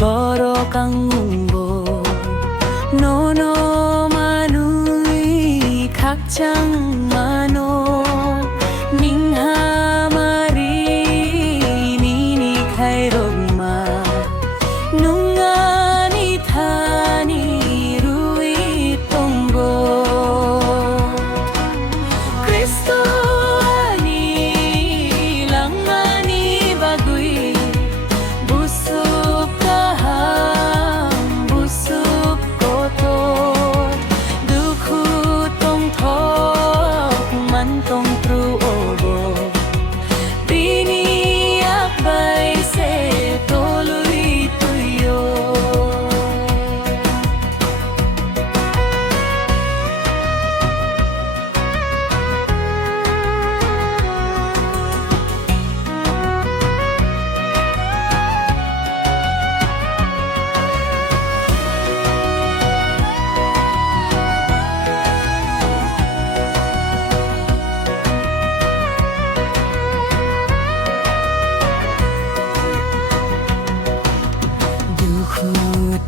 borok ang unggo nono manui kakchang mano ningha mari nini khairogma nungani thani rui tonggo Kristo ani langani bagui busuk kaham busuk kotor dukhu tong thok man tong tru obo bini yakbai se tolui tuyo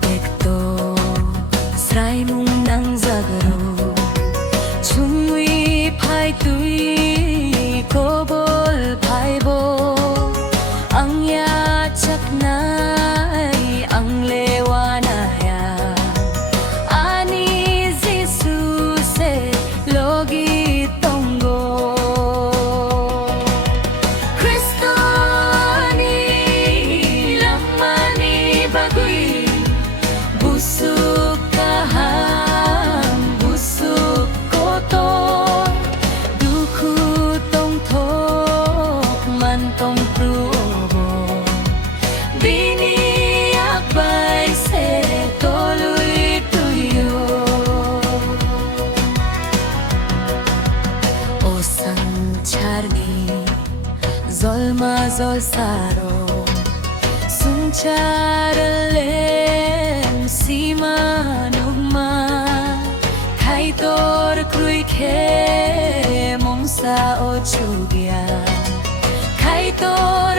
tekto srai mung nang zagaro chungui phai tui kobol phai bo ang ya chaknai ang lewanaya ani jisu se logi tonggo Kristo ani lamani bagui busuk kaham busuk kotor dukhu tong thok man tong pruobo bini yakbai se tolui tuyo osang charni zolma zol saro sungcharalem sima nugma kaitor krui khe mongsa o chugya kaitor